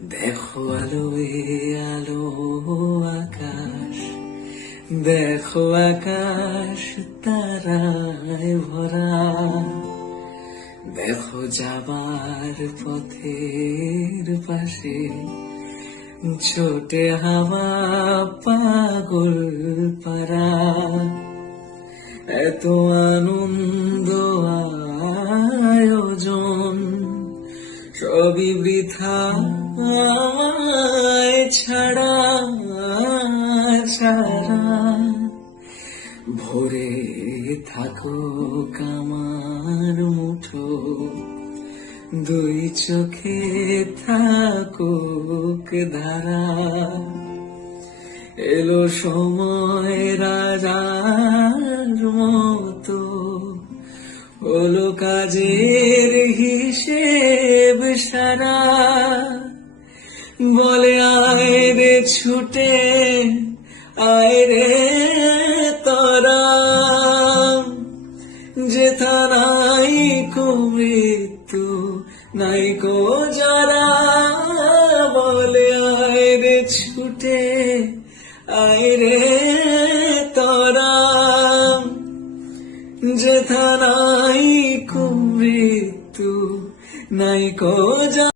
দেখো আলো আলো আকাশ, দেখো আকাশ তারায় ভরা। দেখো যাবার পথের পাশে ছোটে হাওয়া পাগল পারা এত আনন্দ সবই বৃথা আমায় ছাড়া ছাড়া। ভরে থাকো কামার মুঠো, দুই চোখে থাকুক ধারা। এলো সময় রাজার হলো কাজের হিসেব সারা। বলে, আয় রে ছুটে, আয় রে তোরা। যেথা নাই কো মৃত্যু, নাই কো যারা। বলে, আয় রে ছুটে, আয় রে যেথা নাই কুমৃত্যু নাই কো যা